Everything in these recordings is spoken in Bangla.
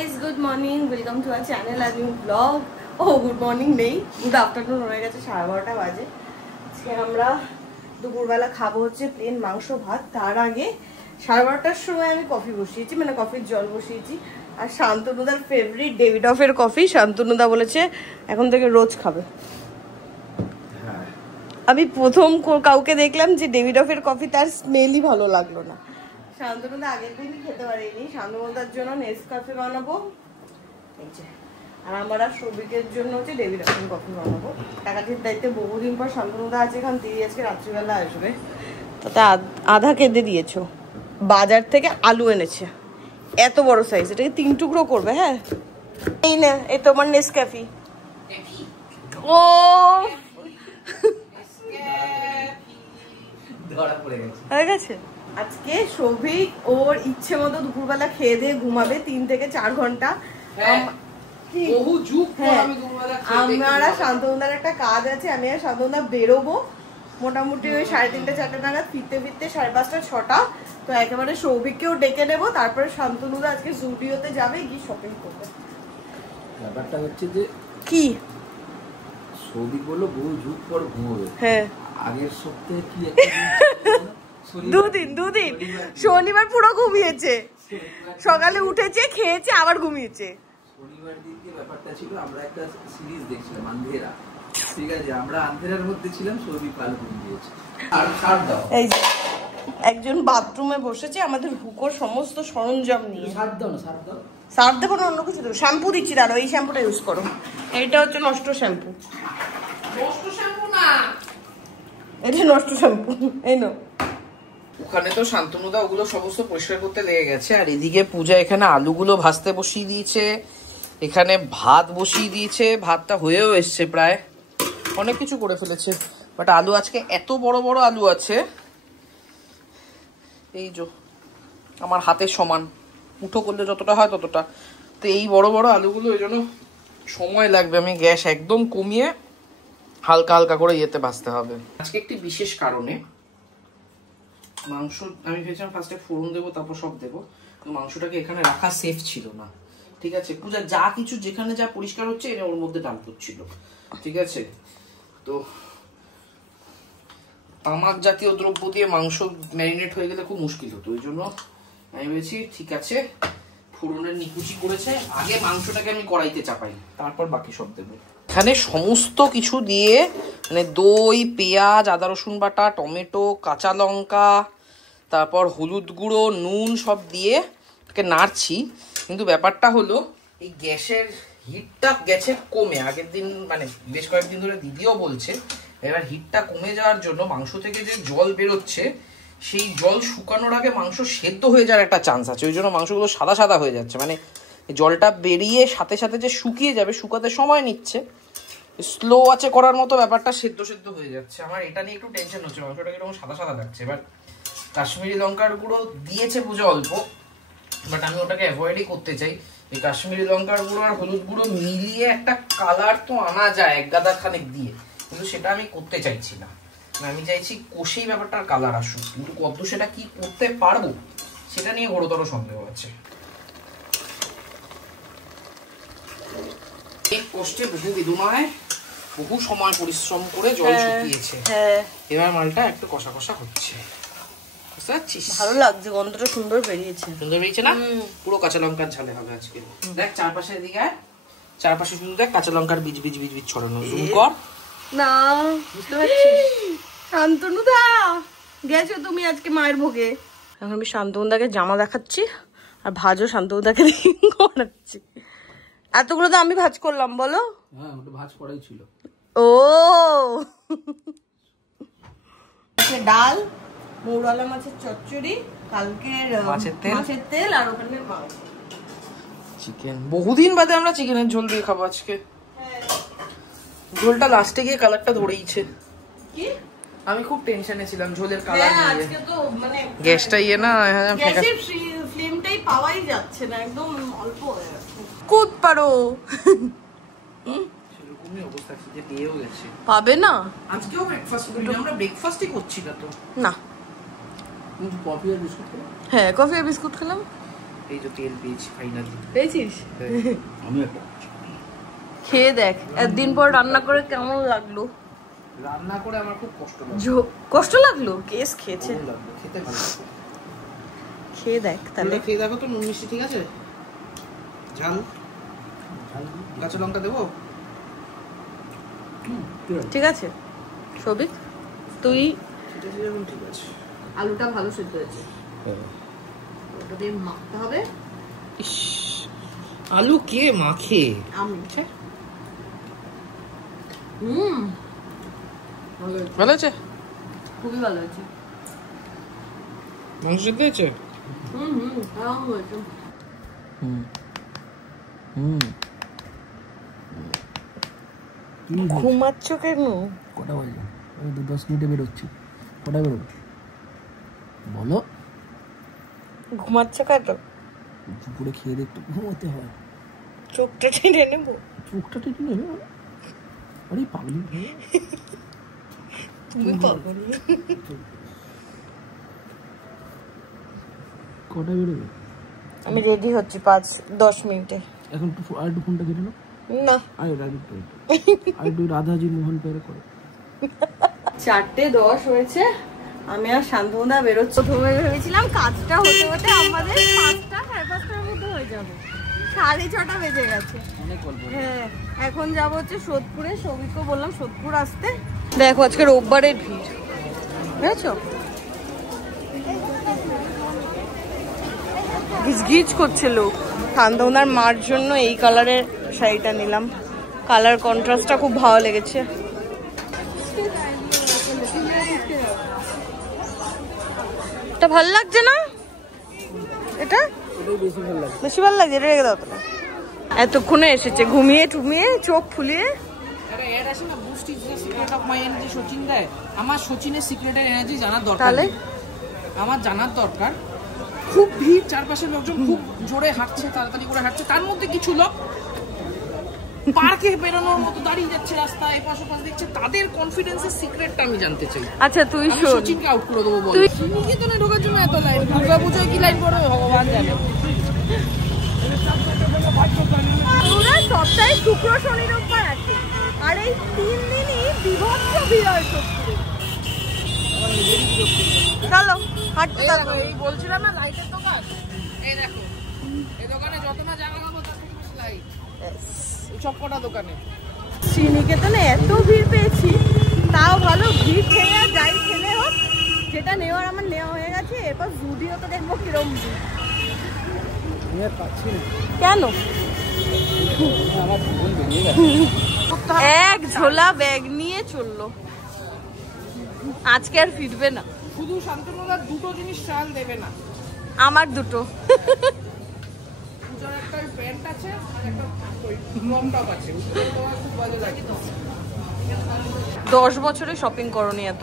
guys, good morning. Welcome to our channel, a new vlog. Oh, good morning নেই, good afternoon হয়ে গেছে, 12:30 বাজে। আজকে আমরা দুপুরবেলা খাবো হচ্ছে প্লেন মাংস ভাত। তার আগে 12:30টার সময় আমি কফি বসিয়েছি, মানে কফির জল বসিয়েছি। আর শান্তনুদার ফেভারিট ডেভিডফের কফি, শান্তনুদা বলেছে এখন থেকে রোজ খাবে। আমি প্রথম কাউকে দেখলাম যে ডেভিডফের কফি তার স্মেলই ভালো লাগলো না। শান্তনুদা আগের দিনই খেতে পারিনি। শান্তনুদার জন্য নেসক্যাফে বানাবো, আর আমার আর সৌভিকের জন্য হচ্ছে ডেভিডফের কফি বানাবো। টাকাটির দায়িত্বে বহুদিন পর শান্তনুদা আছে, এখান থেকে আজকে রাত্রিবেলা আসবে। তাতে আধা কেঁদে দিয়েছো। বাজার থেকে আলু এনেছে এত বড় সাইজ, এটাকে 3 টুকরো করবে। হ্যাঁ, এই না, এই তোমার নেসক্যাফে। ও হয়ে গেছে। আজকে সৌভিক ওর ইচ্ছে মতো দুপুরবেলা খেয়ে দিয়ে ঘুমাবে 3 থেকে 4 ঘন্টা। আমার আর শান্তনুদার একটা কাজ আছে, আমি আর শান্তনুদা বেরোবো মোটামুটি ওই 3:30 4টা নাগাদ, ফিরতে 5:30 6টা। তো একেবারে সৌভিককেও ডেকে নেবো, তারপরে শান্তনুদা আজকে জুডিওতে যাবে, গিয়ে শপিং করবে। ব্যাপারটা হচ্ছে যে কি সৌভিক বললো বহু যুগ পর ঘুমোবে। হ্যাঁ, আগের সপ্তাহে কি একটা দুদিন শনিবার পুরো ঘুমিয়েছে, সকালে উঠেছে, খেয়েছে, আবার ঘুমিয়েছে। শনিবার দিনকে ব্যাপারটা ছিল আমরা একটা সিরিজ দেখছিলাম, আন্ধেরা। ঠিক আছে, আমরা আন্ধেরার মধ্যে ছিলাম, সৌভিক পাল ঘুমিয়েছে। আর সার দাও, এই যে একজন বাথরুমে বসেছে আমাদের হুকোর সমস্ত সরঞ্জাম নিয়ে। সার দাও না, সার দাও। সার্ফ দেবো না, অন্য কিছু দেবো। শ্যাম্পু দিচ্ছি, দাঁড়ো, এই শ্যাম্পুটা ইউজ করো। এইটা হচ্ছে নষ্ট শ্যাম্পু। নষ্ট শ্যাম্পু না, এটা নষ্ট শ্যাম্পু। এই নাও। ওখানে তো শান্তনুদা ওগুলো সমস্ত পরিষ্কার করতে লেগে গেছে, আর এদিকে পূজা এখানে আলুগুলো ভাজতে বসিয়ে দিয়েছে, এখানে ভাত বসিয়ে দিয়েছে। ভাতটা হয়েও এসছে প্রায়, অনেক কিছু করে ফেলেছে। বাট আলু আজকে এত বড় বড় আলু আছে, এই যে আমার হাতের সমান, মুঠো করলে যতটা হয় ততটা। তো এই বড় বড় আলুগুলো এই জন্য সময় লাগবে। আমি গ্যাস একদম কমিয়ে হালকা হালকা করে ইয়েতে ভাজতে হবে। আজকে একটি বিশেষ কারণে মাংস আমি ভেবেছিলাম ফার্স্টে ফোড়ন দেবো, তারপর সব দেবো, কিন্তু মাংসটাকে এখানে রাখা সেফ ছিল না। ঠিক আছে, পূজা যা কিছু যেখানে যা পরিষ্কার হচ্ছে এটা ওর মধ্যে ডাল করছিল। ঠিক আছে, তো তামাক জাতীয় দ্রব্য দিয়ে মাংস ম্যারিনেট হয়ে গেলে খুব মুশকিল হতো। ওই জন্য আমি ভেবেছি ঠিক আছে, ফোড়নের নিকুচি করেছে, আগে মাংসটাকে আমি কড়াইতে চাপাই, তারপর বাকি সব দেবো। এখানে সমস্ত কিছু দিয়ে, মানে দই, পেঁয়াজ, আদা রসুন বাটা, টমেটো, কাঁচা লঙ্কা, তারপর হলুদ গুঁড়ো, নুন সব দিয়ে এটাকে নাড়ছি। কিন্তু ব্যাপারটা হলো এই গ্যাসের হিটটা গেছে কমে। আগের দিন মানে বেশ কয়েকদিন ধরে দিদিও বলছে, এবার হিটটা কমে যাওয়ার জন্য মাংস থেকে যে জল বেরোচ্ছে, সেই জল শুকানোর আগে মাংস সেদ্ধ হয়ে যাওয়ার একটা চান্স আছে। ওই জন্য মাংসগুলো সাদা সাদা হয়ে যাচ্ছে, মানে জলটা বেরিয়ে সাথে সাথে যে শুকিয়ে যাবে, শুকাতে সময় নিচ্ছে, স্লো আছে করার মতো ব্যাপারটা সেদ্ধ সেদ্ধ হয়ে যাচ্ছে। আমার এটা নিয়ে একটু টেনশন হচ্ছে, মাংসটা কিরকম সাদা সাদা লাগছে। এবার কাশ্মীরি লঙ্কার গুঁড়ো দিয়েছে পুজো অল্প, বাট আমি ওটাকে অ্যাভয়েডই করতে চাই। এই কাশ্মীরি লঙ্কার গুঁড়ো আর হলুদ গুঁড়ো মিলিয়ে একটা কালার তো আনা যায় এক গাদা খানেক দিয়ে, কিন্তু সেটা আমি করতে চাইছি না। আমি চাইছি কষেই ব্যাপারটার কালার আসুক, কিন্তু কত সেটা কি করতে পারবো সেটা নিয়ে ঘোরতর সন্দেহ আছে। এই কষ্টে বহু বেদনায় বহু সময় পরিশ্রম করে জল শুকিয়েছে, এবার মালটা একটু কষা কষা হচ্ছে। ভালো লাগছে, গন্ধটা সুন্দর বেরিয়েছে। সুন্দর বেরিয়েছে না? পুরো কাঁচা লঙ্কার ঝালে হবে আজকে। দেখ চারপাশে দিকে, চারপাশে শুধু দেখ কাঁচা লঙ্কার বীজ বীজ বীজ বীজ ছড়ানো। জুম কর না, বুঝতে পারছিস? শান্তনুদা গেছো তুমি আজকে মায়ের ভোগে। এখন আমি শান্তনুদাকে জামা দেখাচ্ছি আর ভাজও শান্তনুদাকে করাচ্ছি। এতগুলো তো আমি ভাজ করলাম, বলো? হ্যাঁ, ওটা ভাজ করাই ছিল। ও ডাল, মৌরলা মাছের চচ্চড়ি, কালকের মাছের তেল, আর ওখানে মাছ, চিকেন। বহুদিন বাদে আমরা চিকেনের ঝোল দিয়ে খাবো আজকে। ঝোলটা লাস্টে গিয়ে কালারটা ধরেইছে। কি আমি খুব টেনশনে ছিলাম ঝোলের কালার নিয়ে। আজকে তো মানে গ্যাসটা ইয়ে না, গ্যাসের ফ্লেমটাই পাওয়াই যাচ্ছে না, একদম অল্প হয়ে যাচ্ছে। কুদ পারো সেরকমই অবস্থা, খিদে পেয়েও গেছে। পাবে না আজকেও ব্রেকফাস্ট করি, আমরা ব্রেকফাস্টই করছি না তো। না, কফি আর বিস্কুট খেলাম। হ্যাঁ কফি আর বিস্কুট খেলাম। এই যে তেল পেয়েছি ফাইনালি। পেয়েছিস? আমি একটা খেয়ে দেখ, একদিন পর রান্না করে কেমন লাগলো। রান্না করে আমার খুব কষ্ট লাগে। কষ্ট লাগলো? কেস খেয়েছে, খেতে ভালো লাগে। খেয়ে দেখ তাহলে। খেয়ে দেখো তো নুন মিষ্টি ঠিক আছে? ঝাল কাঁচা লঙ্কা দেবো? ঠিক আছে সবিক, তুই ঠিক আছে। আলুটা ভালো সিদ্ধ হয়েছে, ওটা দিয়ে মাখতে হবে। ইস, আলু কে মাখে? আমি। ভালো আছে, খুবই ভালো হয়েছে। মাংস সিদ্ধ হয়েছে? আরাম হয়েছে। ঘুমাচ্ছ কেন? কটা বাজে? 10 মিনিটে বেরোচ্ছি। কটা বেরোবে বলো? ঘুমাচ্ছ কেন? দুপুরে খেয়ে দেখতে ঘুমোতে হয়। চোখটা টেনে নেবো? চোখটা টেনে নেবে? আরে পাগলি, তুমি পাগল। কটা বেরোবে? আমি রেডি হচ্ছি 5-10 মিনিটে। এখন আর একটু ফোনটা কেটে নাও না, আর একটু রাধাজি মোহন পেরে করো। 4:10 হয়েছে, আমি আর শান্তনুদা বেরোচ্ছি। প্রথমে ভেবেছিলাম কাজটা হতে হতে আমাদের 5:30-5:30 মধ্যে হয়ে যাবে, 6:30 বেজে গেছে। হ্যাঁ, এখন যাবো হচ্ছে সোদপুরে। সৌভিককে বললাম সোদপুর আসতে। দেখো আজকে রোববারের ভিড়, বুঝেছো? গিজগিজ করছে লোক। শান্তনুদার মার জন্য এই কালারের শাড়িটা নিলাম, কালার কন্ট্রাস্টটা খুব ভালো লেগেছে। এটা ভালো লাগছে না? এটা বেশি ভালো লাগছে, এটা রেখে দাও তো। এতক্ষণে এসেছে ঘুমিয়ে টুমিয়ে চোখ ফুলিয়ে। আমার সচিনের সিক্রেটের এনার্জি জানার দরকার। তাহলে আমার জানার দরকার, খুব ভিড়, চারপাশের লোকজন খুব জোরে হাঁটছে, তাড়াতাড়ি করে হাঁটছে, তার মধ্যে কিছু লোক পার্কে বেরোনোর মতো দাঁড়িয়ে যাচ্ছে রাস্তায়, এপাশ ওপাশ দেখছে, তাদের কনফিডেন্সের সিক্রেটটা আমি জানতে চাই। আচ্ছা তুই আমি শোন, সচিনকে আউট করে দেবো বল। নিকেতনে ঢোকার জন্য এত লাইন, দুর্গা পুজোয় কি লাইন পড়বে ভগবান জানে। ওরা সপ্তাহে শুক্র শনি রোববার আছে, আর এই 3 দিনই বিভৎস ভিড় হয় সত্যি। চলো হাঁটতে থাকো। এই বলছিলাম না লাইটের দোকান, এই দেখো এই দোকানে যত না জায়গা পাবো তার থেকে বেশি লাইট এই সবকটা দোকানে। শ্রীনিকেতনে এত ভিড় পেয়েছি, তাও ভালো ভিড় ঠেলে আর যাই ঠেলে হোক, যেটা নেওয়ার আমার নেওয়া হয়ে গেছে। এরপর জুডিওতে দেখবো কিরম ভিড়। কেন? এক ঝোলা ব্যাগ নিয়ে চললো, আজকে আর ফিরবে না। শুধু শান্তনুদার দুটো জিনিস ট্রায়াল দেবে না, আমার দুটো। পূজার একটা প্যান্ট আছে আর একটা ক্রপ টপ আছে, তোমার খুব ভালো লাগে। 10 বছরে শপিং করনি এত,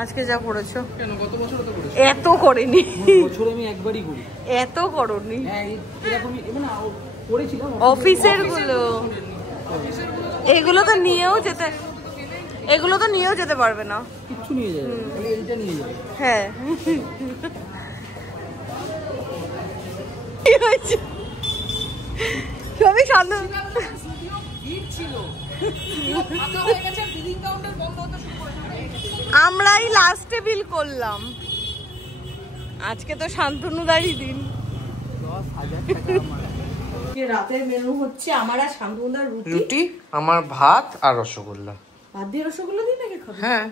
আজকে যা করেছো। কেন গত বছর তো করেছো? এত করিনি, বছরে আমি একবারই করি। এত করনি। হ্যাঁ এরকমই মানে করেছিলাম। অফিসের গুলো, এগুলো তো নিয়েও যেতে, এগুলো তো নিয়েও যেতে পারবে না। কিচ্ছু নিয়ে যাবে, খালি এইটা নিয়ে যাবে। হ্যাঁ কি হয়েছে? সবই শান্ত। ভিড় ছিল, ফাঁকা হয়ে গেছে, বিলিং কাউন্টার বন্ধ হতে শুরু করেছে। আমরাই লাস্টে বিল করলাম। আজকে তো শান্তনুদারই দিন। 10,000 টাকা রাতের মেনু হচ্ছে আমার আর শান্তনুদার রুটি, আমার ভাত আর রসগোল্লা। ভাত দিয়ে রসগোল্লা দিয়ে নাকি খাবে? হ্যাঁ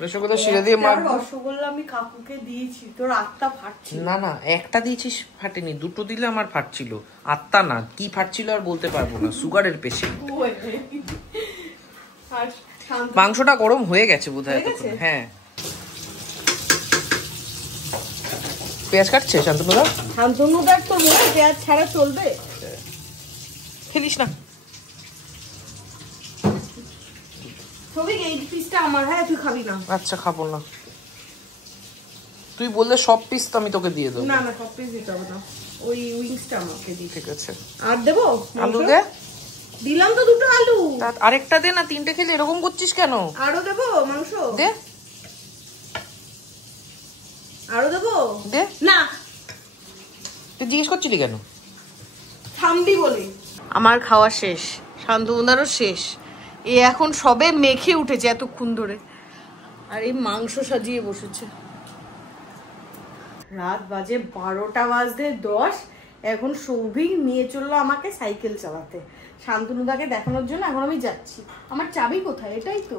রসগোল্লা শিরা দিয়ে মার। রসগোল্লা আমি কাকুকে দিয়েছি, তোর আত্মা ফাটছে। না না একটা দিয়েছিস ফাটেনি, দুটো দিলে আমার ফাটছিল। আত্মা না, কি ফাটছিল আর বলতে পারবো না, সুগারের পেশেন্ট। মাংসটা গরম হয়ে গেছে বোধহয় এতক্ষণ। হ্যাঁ পেঁয়াজ কাটছে শান্তনুদা? শান্তনুদার তো মুখে পেঁয়াজ ছাড়া চলবে? ফেলিস না। সবিক এই পিসটা আমার। হ্যাঁ তুই খাবি না? আচ্ছা খাবো না, তুই বললে সব পিস তো আমি তোকে দিয়ে দেবো। না না সব পিস দিতে হবে না, ওই উইংসটা আমাকে দিস। ঠিক আছে। আর দেবো? আলু দে। দিলাম তো দুটো আলু। আরেকটা দে না, তিনটে খেলে এরকম করছিস কেন? আরো দেবো মাংস? দে। আরো দেবো? দে না তুই জিজ্ঞেস করছিলি কেন? থামবি বলে। আমার খাওয়া শেষ, শান্তনুদারও শেষ। এ এখন সবে মেখে উঠেছে এতক্ষণ ধরে, আর এই মাংস সাজিয়ে বসেছে। রাত বাজে 12টা বাজতে 10। এখন সৌভিক নিয়ে চললো আমাকে সাইকেল চালাতে শান্তনুদাকে দেখানোর জন্য। এখন আমি যাচ্ছি। আমার চাবি কোথায়? এটাই তো,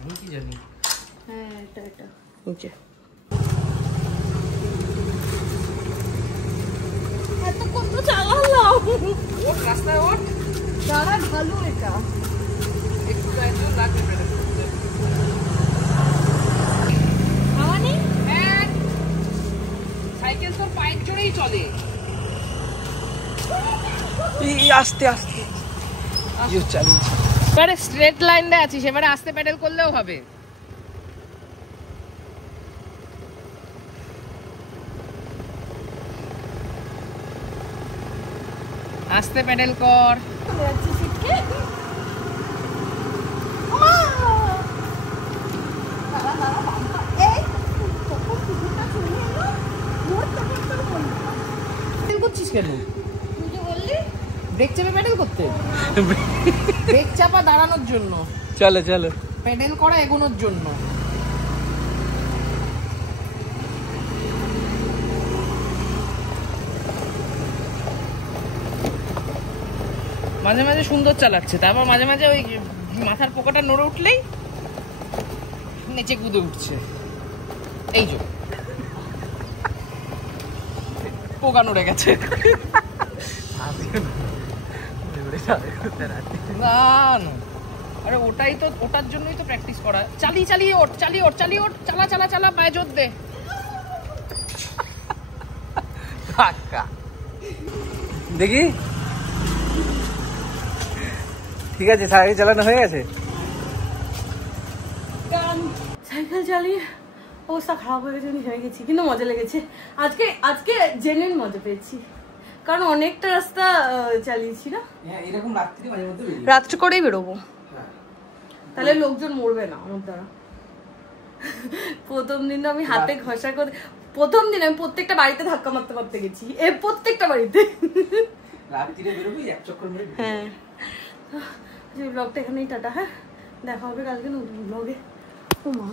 আমি কি জানি। হ্যাঁ এটা ওকে। এত কত চালালাম। ওর রাস্তায় ওঠ, দাঁড়া ভালো এটা। একটু গায়ে জল লাগবে পেটে। খাওয়ানি? হ্যাঁ, সাইকেল তোর পায়ের জোরেই চলে। আস্তে আস্তে চালিয়েছি। এবারে স্ট্রেট লাইনে আছিস, এবারে আস্তে প্যাডেল করলেও হবে। আস্তে প্যাডেল কর। করছিস কেন? ব্রেক চেপে প্যাডেল করতে, ব্রেক চাপা দাঁড়ানোর জন্য, চলো চলো প্যাডেল করা এগোনোর জন্য। মাঝে মাঝে সুন্দর চালাচ্ছে, তারপর মাঝে মাঝে ওই মাথার পোকাটা নড়ে উঠলেই নিচে কুদে উঠছে। এই যে পোকা নড়ে গেছে। না না, আরে ওটাই তো, ওটার জন্যই তো প্র্যাকটিস করা। চালিয়ে চালিয়ে ওঠ, চালিয়ে ওঠ, চালিয়ে ওঠ, চালা চালা চালা, পায়ে জোর দে। দেখি, ঠিক আছে, সাইকেল চালানো হয়ে গেছে। সাইকেল চালিয়ে অবস্থা খারাপ হয়ে গেছে, হয়ে গেছি, কিন্তু মজা লেগেছে। আজকে জেনুইন মজা পেয়েছি, কারণ অনেকটা রাস্তা চালিয়েছি না। এরকম রাত্রি মাঝে মধ্যে রাত্রে করেই বেরোবো, তাহলে লোকজন মরবে না আমার দ্বারা। প্রথম দিন আমি হাতে ঘষা করে, প্রথম দিন আমি প্রত্যেকটা বাড়িতে ধাক্কা মারতে মারতে গেছি, প্রত্যেকটা বাড়িতে। রাত্রিরে বেরোবি এক চক্কর মেরে। হ্যাঁ, ব্লগটা এখানেই টাটা। হ্যাঁ, দেখা হবে কালকে নতুন ব্লগে। ও মা।